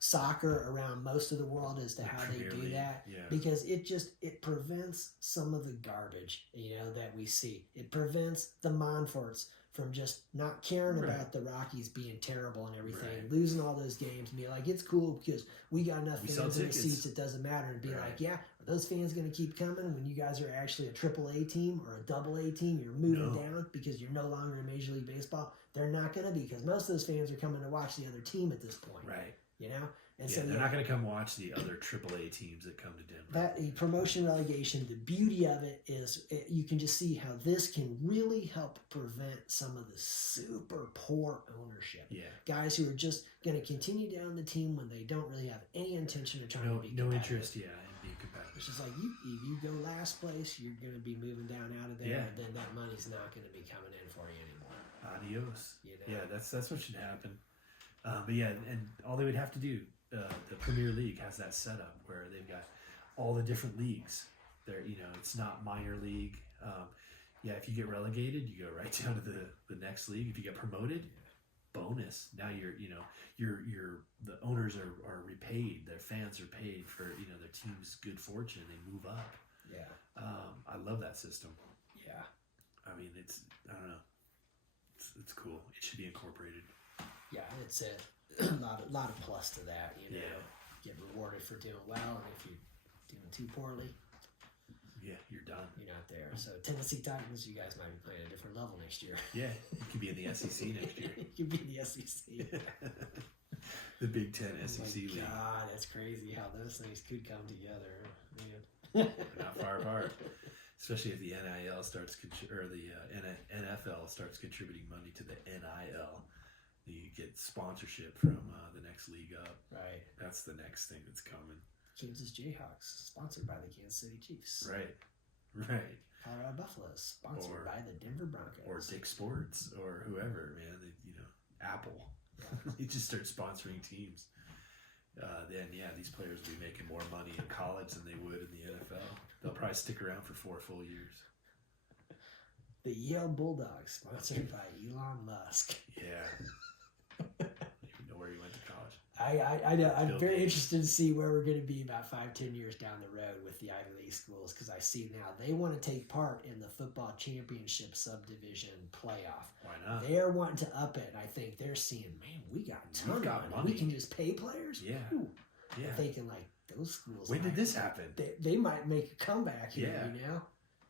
soccer around most of the world as to how they do that, because it prevents some of the garbage that we see. It prevents the Monforts from just not caring about the Rockies being terrible and everything, losing all those games, and be like, it's cool because we got enough fans in the seats, it doesn't matter, and be like, are those fans going to keep coming when you guys are actually a AAA team or a AA team? You're moving down because you're no longer in Major League Baseball. They're not going to be, because most of those fans are coming to watch the other team at this point. Right. And so they're not going to come watch the other AAA teams that come to Denver. That promotion relegation, the beauty of it is you can just see how this can really help prevent some of the super poor ownership. Yeah. Guys who are just going to continue down the team when they don't really have any intention of trying to be competitive. No interest, in being competitive. It's just like you go last place, you're going to be moving down out of there, and then that money's not going to be coming in for you anymore. Adios. Yeah, that's what should happen. And all they would have to do, the Premier League has that setup where they've got all the different leagues. They're it's not minor league. If you get relegated, you go right down to the next league. If you get promoted, bonus. Now the owners are repaid. Their fans are paid for their team's good fortune. They move up. Yeah. I love that system. Yeah. I mean, I don't know. It's cool. It should be incorporated. Yeah, it's a lot of plus to that. Get rewarded for doing well, and if you're doing too poorly, you're done. You're not there. So Tennessee Titans, you guys might be playing a different level next year. Yeah, you could be in the SEC next year. You could be in the SEC. The Big Ten SEC league. God, that's crazy how those things could come together, man. They're not far apart. Especially if the NIL starts or the NFL starts contributing money to the NIL. You get sponsorship from the next league up. Right. That's the next thing that's coming. Kansas Jayhawks, sponsored by the Kansas City Chiefs. Right. Colorado Buffaloes, sponsored by the Denver Broncos. Or Dick Sports, or whoever, man. Apple. Yeah. They just start sponsoring teams. Then these players will be making more money in college than they would in the NFL. They'll probably stick around for 4 full years. The Yale Bulldogs, sponsored by Elon Musk. Yeah. I don't even know where he went to college. I know. I'm Bill very Gates. interested to see where we're going to be about 5-10 years down the road with the Ivy League schools, because I see now they want to take part in the football championship subdivision playoff. Why not? They're wanting to up it. I think they're seeing, man, we got a ton We've got of money. money. We can just pay players. Yeah. Ooh. Yeah. I'm thinking like those schools. When did might- this happen? They might make a comeback here. Yeah. You know.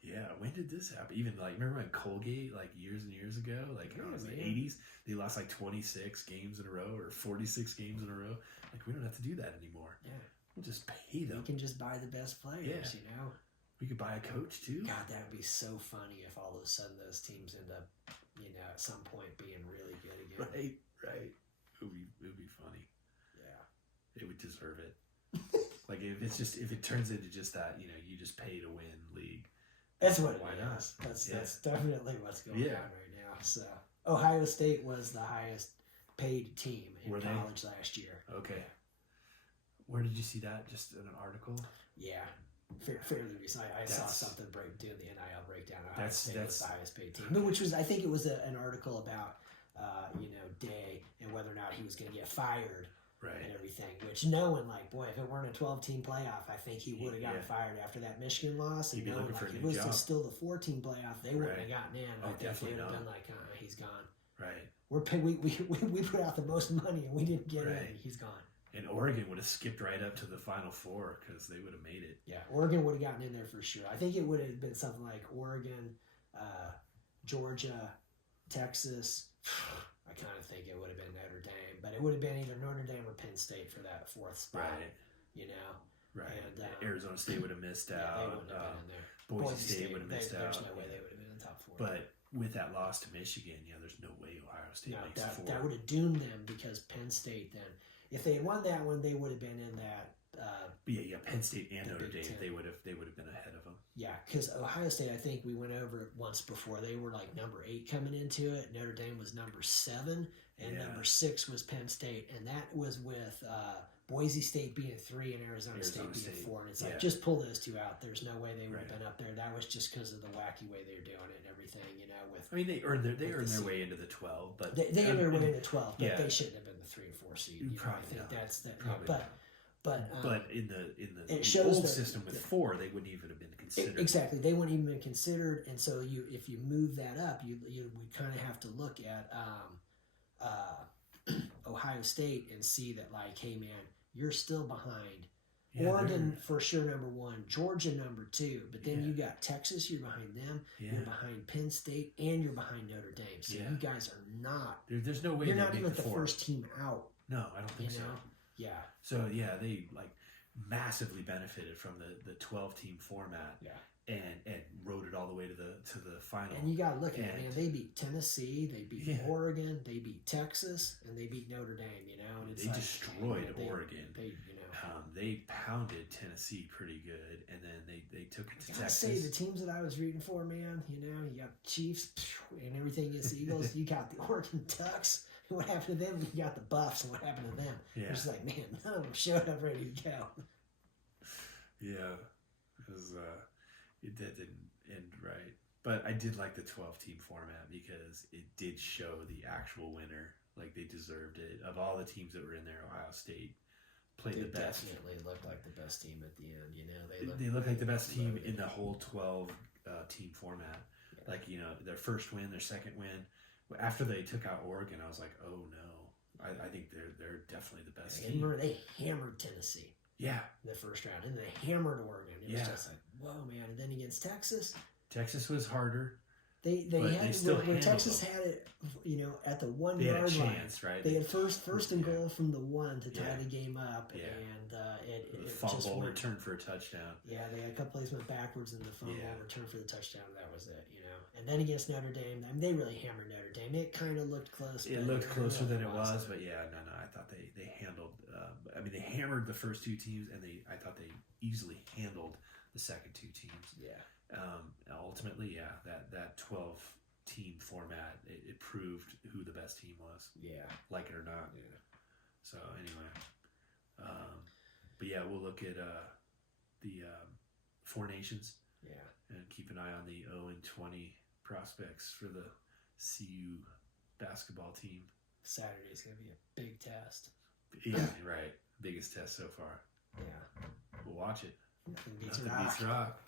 Yeah, when did this happen? Even like, remember when Colgate, like years and years ago, like Yeah, it was the man. 80s, they lost like 26 games in a row or 46 games in a row. Like, we don't have to do that anymore. Yeah. We'll just pay You them. can just buy the best players. Yeah. You know. We could buy a coach too. God, that would be so funny if all of a sudden those teams end up, at some point being really good again. Right, right. It would be funny. Yeah. It would deserve it. Like, if it turns into just that, you just pay to win league. That's what Why it not? is. That's Yeah. that's definitely what's going Yeah. on right now. So Ohio State was the highest paid team in Were they? college last year. Okay. Where did you see that? Just in an article? Yeah. Fairly recent. I saw That's- something doing the NIL breakdown. Ohio That's- State that's- was the highest paid team, but which was, I think it was an article about Day and whether or not he was going to get fired Right. and everything. Which knowing, like, boy, if it weren't a 12-team playoff, I think he would have gotten Yeah. fired after that Michigan loss. And He'd be knowing looking for like a it new was job. still the 4-team playoff, they wouldn't Right. have gotten in. Oh, I think they definitely would have not. been like, he's gone. Right. We put out the most money and we didn't get Right. in. He's gone. And Oregon would have skipped right up to the Final Four because they would have made it. Yeah, Oregon would have gotten in there for sure. I think it would have been something like Oregon, Georgia, Texas. I kind of think it would have been Notre Dame, but it would have been either Notre Dame or Penn State for that 4th spot. Right. You know, Right. And, Arizona State would have missed yeah, they out. wouldn't have been in there. Boise State would have missed There's out. no way they would have been in the top 4. But with that loss to Michigan, there's no way Ohio State no, makes the four. that would have doomed them, because Penn State then, if they had won that one, they would have been in that. But yeah, Penn State and The Notre Big Dame, Ten. they would have been ahead of them. Yeah, because Ohio State, I think we went over it once before. They were like number 8 coming into it. Notre Dame was number 7, and Yeah. number 6 was Penn State, and that was with Boise State being 3 and Arizona State being State, 4. And it's yeah. like, just pull those two out. There's no way they would have Right. been up there. That was just because of the wacky way they're doing it and everything. With I mean, they earned their seed. way into the 12, but they earned their way into 12, but yeah. they shouldn't have been the 3 and 4 seed. I Probably think not. that's that. Probably But not. but in the it shows old that- system with that- 4, they wouldn't even have been considered. Exactly, they wouldn't even been considered, and so if you move that up, you would kind of have to look at Ohio State and see that, like, hey man, you're still behind. Yeah, Oregon they're- for sure number 1, Georgia number 2, but then Yeah. you got Texas, you're behind them, Yeah. you're behind Penn State, and you're behind Notre Dame. So Yeah. you guys are not. There's no way You're they'd not make even the the 4. first team out. No, I don't You think know. so. Yeah. So yeah, they massively benefited from the 12-team format. Yeah. And rode it all the way to the final. And you got to look at it, And- man. They beat Tennessee, they beat Yeah. Oregon, they beat Texas, and they beat Notre Dame. And it's They like, destroyed man, Oregon. They pounded Tennessee pretty good, and then they took it to I gotta say, the Texas. teams that I was rooting for, man, you got Chiefs and everything against the Eagles. You got the Oregon Ducks. And what happened to them? You got the Buffs. And what happened to them? Yeah. It's like, man, none of them showed up ready to go. Yeah, because that didn't end right. But I did like the 12-team format because it did show the actual winner. Like, they deserved it. Of all the teams that were in there, Ohio State played They the best. definitely looked like the best team at the end. They looked like the best team loaded. in the whole 12 team format. Yeah. Like, their first win, their second win. After they took out Oregon, I was like, oh no. I think they're definitely the best And team. remember, they hammered Tennessee Yeah. in the first round, and they hammered Oregon. It was Yeah. just like, whoa, man. And then against Texas, Texas was harder. they But had they still when handled Texas them. had it, at the 1 They had a yard line. chance, right? They had first and Yeah. goal from the 1 to tie Yeah. the game up, Yeah. and The it just fumble went. return for a touchdown. Yeah, they had a couple plays went backwards in the fumble, Yeah. return for the touchdown, and that was it. And then against Notre Dame, they really hammered Notre Dame. It kind of looked close. It but looked closer than it was, wasn't. but yeah, no. I thought they handled. They hammered the first 2 teams, and I thought they easily handled the second 2 teams. Yeah. Ultimately, yeah, that 12-team format it proved who the best team was, Yeah. like it or not. Yeah. So anyway, but yeah, we'll look at the 4 nations Yeah. and keep an eye on the 0-20 prospects for the CU basketball team. Saturday's gonna be a big test. Yeah, right. Biggest test so far. Yeah. We'll watch it. Nothing beats Nothing rock. beats rock.